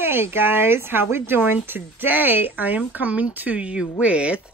Hey guys, how we doing? Today I am coming to you with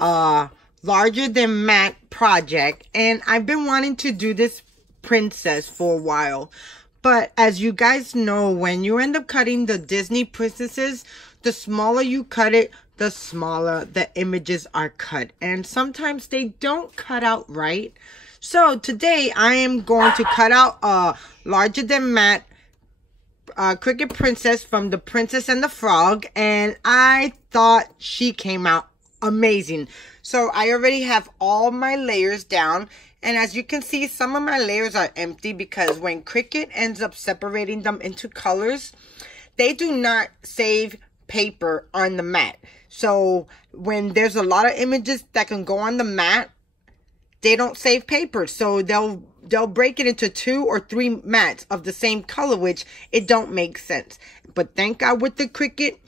a larger than matte project, and I've been wanting to do this princess for a while. But as you guys know, when you end up cutting the Disney princesses, the smaller you cut it, the smaller the images are cut, and sometimes they don't cut out right. So today I am going to cut out a larger than matte Cricket Princess from The Princess and the Frog, and I thought she came out amazing. So I already have all my layers down, and as you can see, some of my layers are empty because when Cricket ends up separating them into colors, they do not save paper on the mat. So when there's a lot of images that can go on the mat, they don't save paper, so they'll break it into 2 or 3 mats of the same color, which it don't make sense. But thank God with the Cricut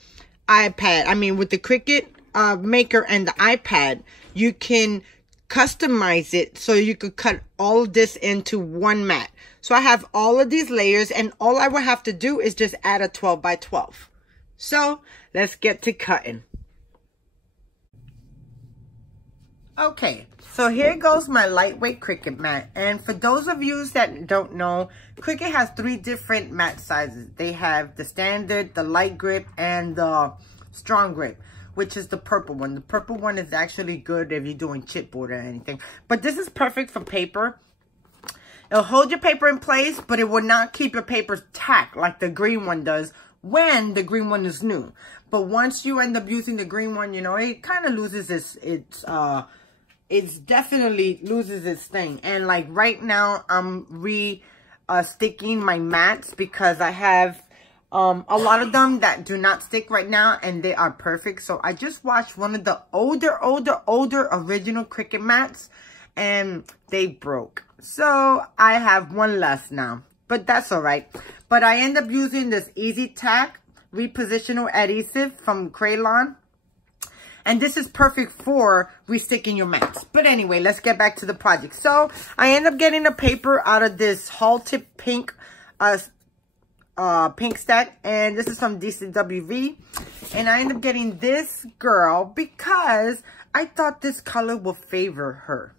with the Cricut maker and the iPad, you can customize it so you could cut all of this into one mat. So I have all of these layers, and all I will have to do is just add a 12 by 12. So let's get to cutting. Okay, so here goes my lightweight Cricut mat. And for those of you that don't know, Cricut has 3 different mat sizes. They have the standard, the light grip, and the strong grip, which is the purple one. The purple one is actually good if you're doing chipboard or anything. But this is perfect for paper. It'll hold your paper in place, but it will not keep your paper tacked like the green one does when the green one is new. But once you end up using the green one, you know, it kind of loses it definitely loses its thing. And like right now, I'm sticking my mats because I have a lot of them that do not stick right now, and they are perfect. So I just washed one of the older original Cricut mats, and they broke. So I have one less now, but that's all right. But I end up using this Easy Tack repositional adhesive from Crayon. And this is perfect for resticking your mats. But anyway, let's get back to the project. So I end up getting a paper out of this Hall Tip pink pink stack. And this is from DCWV. And I end up getting this girl because I thought this color will favor her.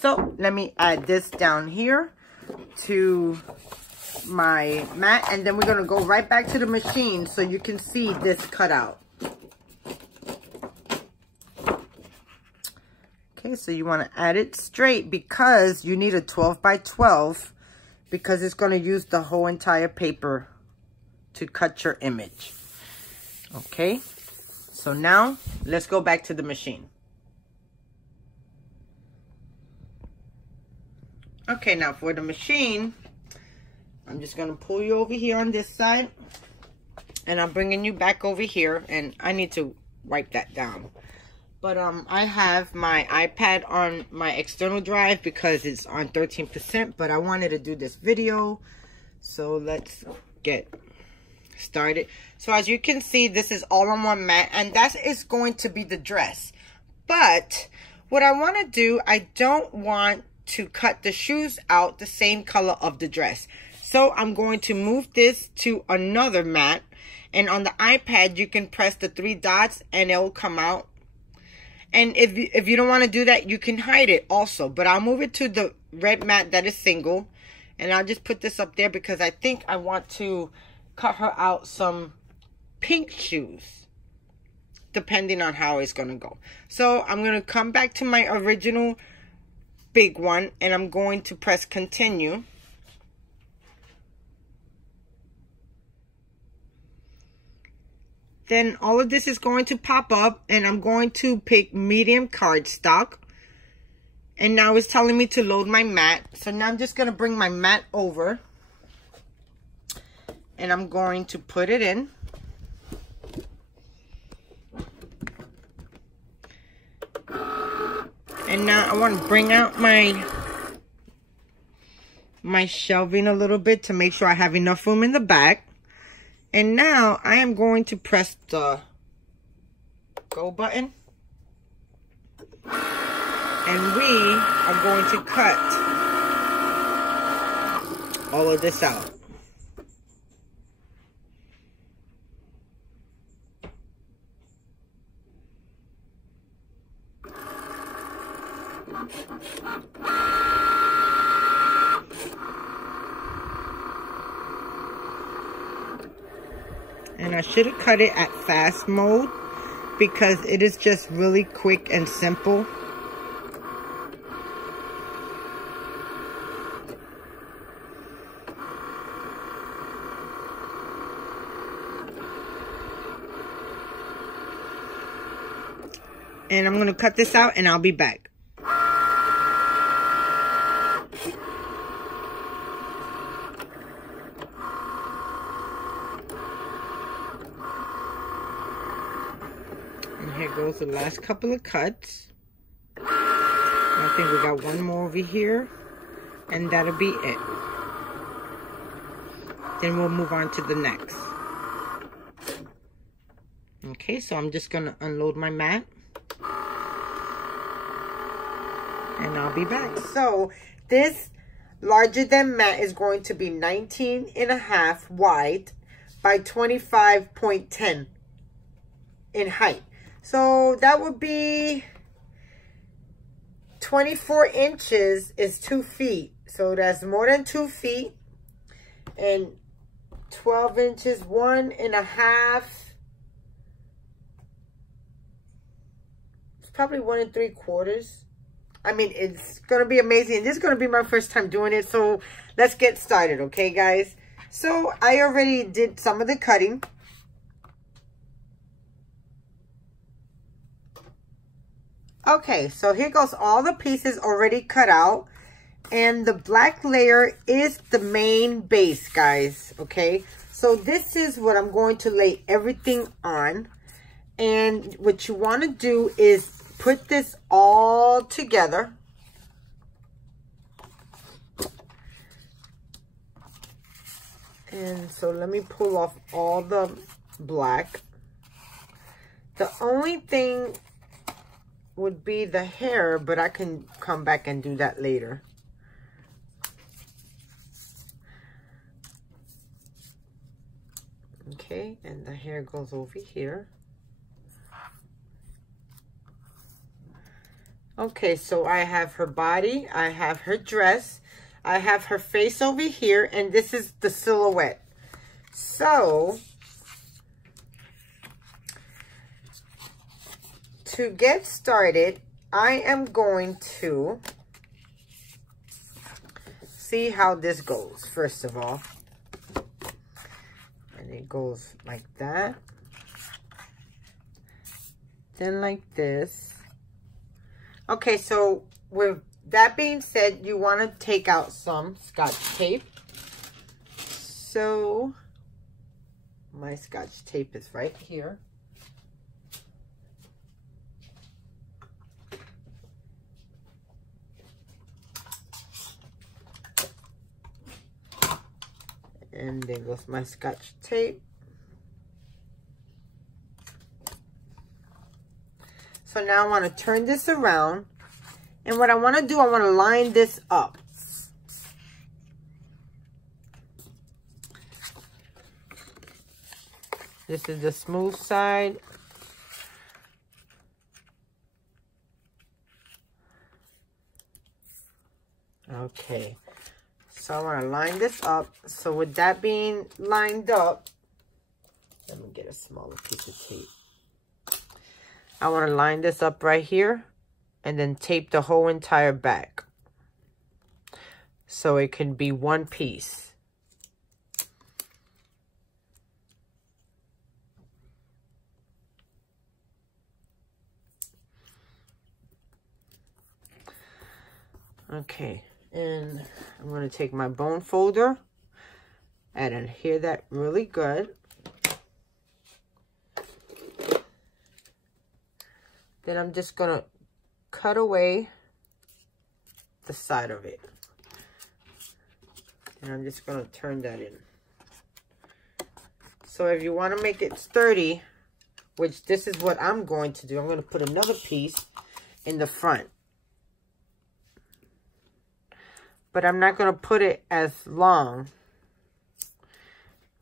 So let me add this down here to my mat. And then we're going to go right back to the machine so you can see this cutout. Okay, so you want to add it straight because you need a 12 by 12 because it's going to use the whole entire paper to cut your image. Okay, so now let's go back to the machine. Okay, now for the machine, I'm just going to pull you over here on this side, and I'm bringing you back over here, and I need to wipe that down. But I have my iPad on my external drive because it's on 13%, but I wanted to do this video. So let's get started. So as you can see, this is all on one mat, and that is going to be the dress. But what I want to do, I don't want to cut the shoes out the same color of the dress. So I'm going to move this to another mat, and on the iPad, you can press the 3 dots and it will come out. And if you don't want to do that, you can hide it also. But I'll move it to the red mat that is single. And I'll just put this up there because I think I want to cut her out some pink shoes, depending on how it's going to go. So I'm going to come back to my original big one, and I'm going to press continue. Then all of this is going to pop up, and I'm going to pick medium cardstock. And now it's telling me to load my mat. So now I'm just going to bring my mat over, and I'm going to put it in. And now I want to bring out my shelving a little bit to make sure I have enough room in the back. And now I am going to press the go button. And we are going to cut all of this out. And I should have cut it at fast mode because it is just really quick and simple. And I'm going to cut this out and I'll be back. And here goes the last couple of cuts. I think we got one more over here. And that'll be it. Then we'll move on to the next. Okay, so I'm just going to unload my mat. And I'll be back. So this larger than mat is going to be 19.5 wide by 25.10 in height. So that would be 24 inches is 2 feet. So that's more than 2 feet. And 12 inches, 1.5. It's probably 1 3/4. I mean, it's going to be amazing. This is going to be my first time doing it. So let's get started, okay, guys? So I already did some of the cutting. Okay, so here goes all the pieces already cut out. And the black layer is the main base, guys, okay? So this is what I'm going to lay everything on. And what you want to do is put this all together. And so let me pull off all the black. The only thing would be the hair, but I can come back and do that later. Okay, and the hair goes over here. Okay, so I have her body, I have her dress, I have her face over here, and this is the silhouette. So, to get started, I am going to see how this goes, first of all. And it goes like that. Then like this. Okay, so with that being said, you want to take out some Scotch tape. So my Scotch tape is right here. And there goes my Scotch tape. So now I want to turn this around. And what I want to do, I want to line this up. This is the smooth side. Okay. So I want to line this up. So with that being lined up, let me get a smaller piece of tape. I want to line this up right here and then tape the whole entire back so it can be one piece. Okay, and I'm going to take my bone folder and adhere that really good. Then I'm just going to cut away the side of it. And I'm just going to turn that in. So if you want to make it sturdy, which this is what I'm going to do, I'm going to put another piece in the front. But I'm not going to put it as long.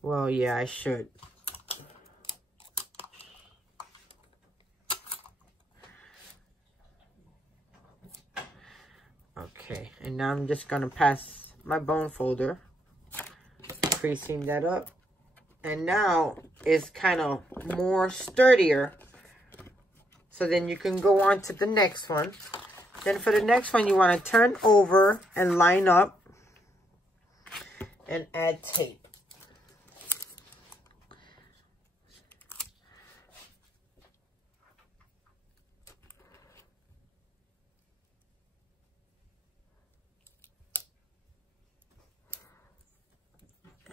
Well, yeah, I should. Okay, and now I'm just going to pass my bone folder, creasing that up. And now it's kind of more sturdier. So then you can go on to the next one. Then for the next one, you want to turn over and line up and add tape.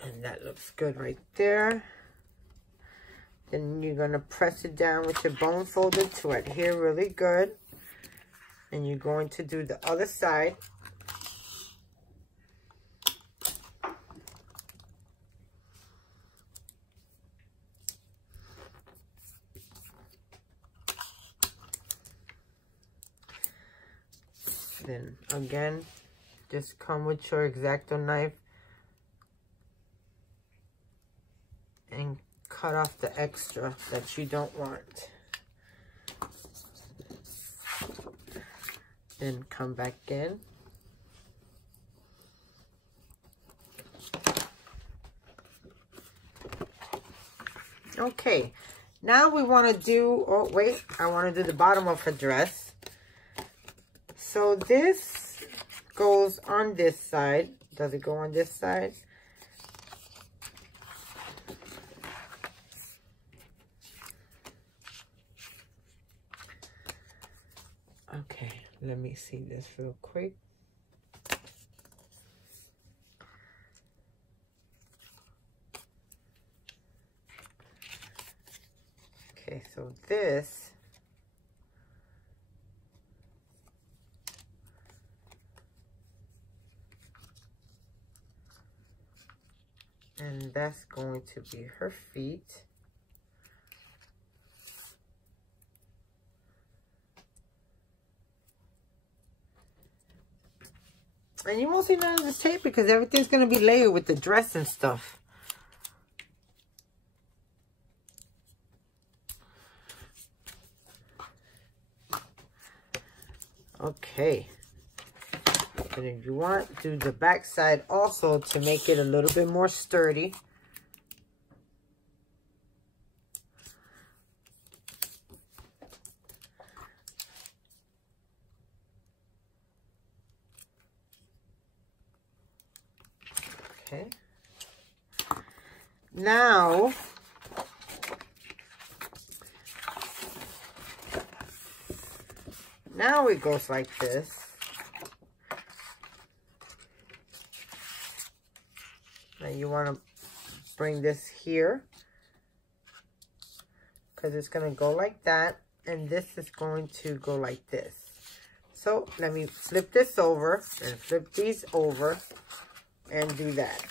And that looks good right there. Then you're going to press it down with your bone folder to adhere really good. And you're going to do the other side. Then again, just come with your X-Acto knife and cut off the extra that you don't want. Then come back in. Okay, now we want to do, oh wait, I want to do the bottom of her dress. So this goes on this side. Does it go on this side? Okay, let me see this real quick. Okay, so this and that's going to be her feet. And you won't see none of this tape because everything's going to be layered with the dress and stuff. Okay. And if you want, do the back side also to make it a little bit more sturdy. Okay. Now, it goes like this. Now you want to bring this here because it's going to go like that, and this is going to go like this. So let me flip this over and flip these over and do that.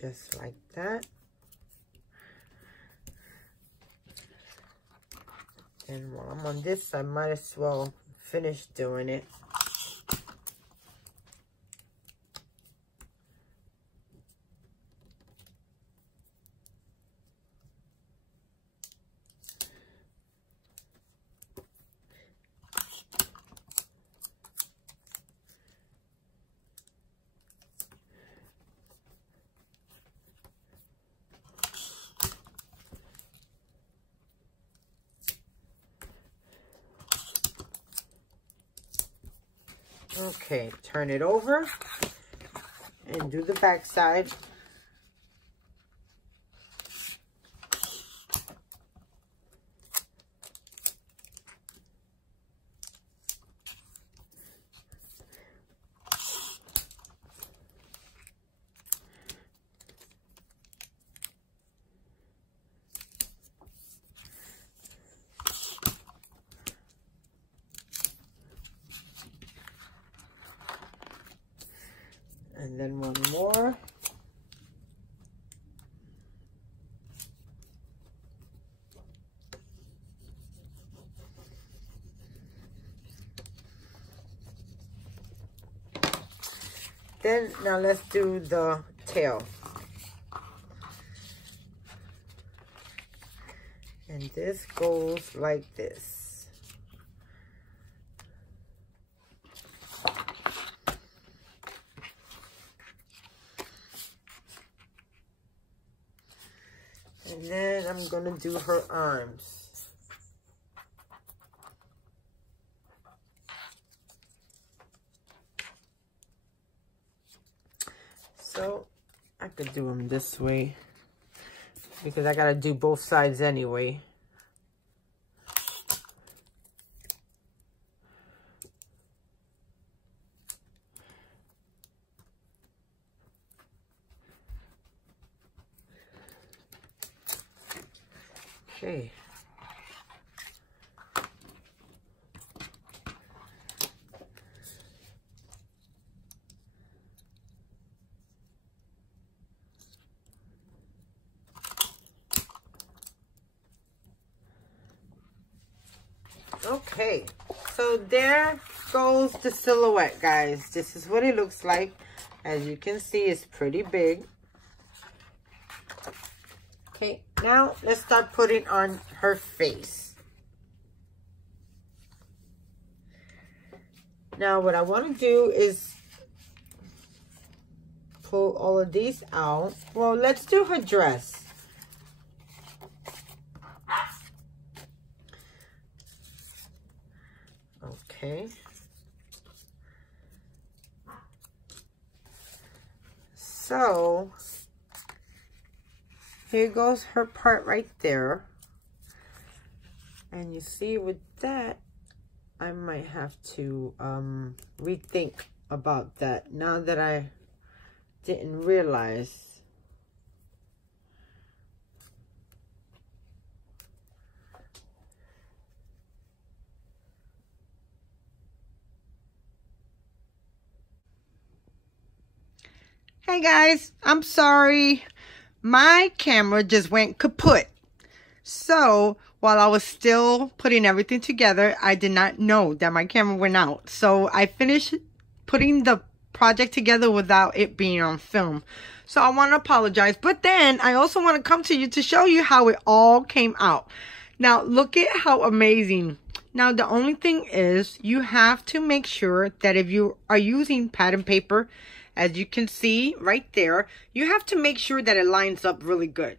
Just like that. And while I'm on this, I might as well finish doing it. Okay, turn it over and do the back side. And then one more. Then now let's do the tail. And this goes like this. And then I'm gonna do her arms. So I could do them this way because I gotta do both sides anyway. Okay. Okay, so there goes the silhouette, guys. This is what it looks like. As you can see, it's pretty big. Okay, now let's start putting on her face. Now what I want to do is pull all of these out. Well, let's do her dress. Okay. So here goes her part right there. And you see with that, I might have to rethink about that now that I didn't realize. Hey guys, I'm sorry. My camera just went kaput. So while I was still putting everything together, I did not know that my camera went out. So I finished putting the project together without it being on film. So I want to apologize. But then I also want to come to you to show you how it all came out. Now look at how amazing. Now the only thing is you have to make sure that if you are using pattern paper, as you can see right there, you have to make sure that it lines up really good.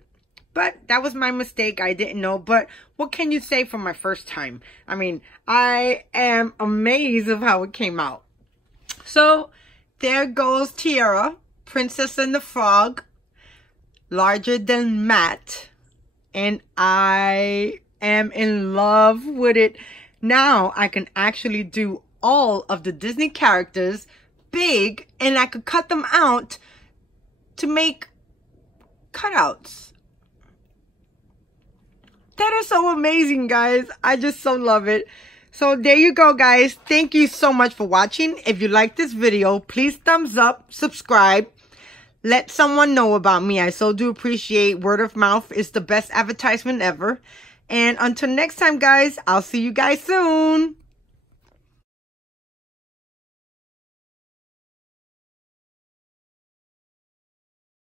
But that was my mistake. I didn't know. But what can you say for my first time? I mean, I am amazed of how it came out. So there goes Tiara, Princess and the Frog, larger than matte. And I am in love with it. Now I can actually do all of the Disney characters big, and I could cut them out to make cutouts. That is so amazing, guys. I just so love it. So there you go, guys. Thank you so much for watching. If you like this video, please thumbs up, subscribe, let someone know about me. I so do appreciate word of mouth. It's the best advertisement ever. And until next time, guys, I'll see you guys soon.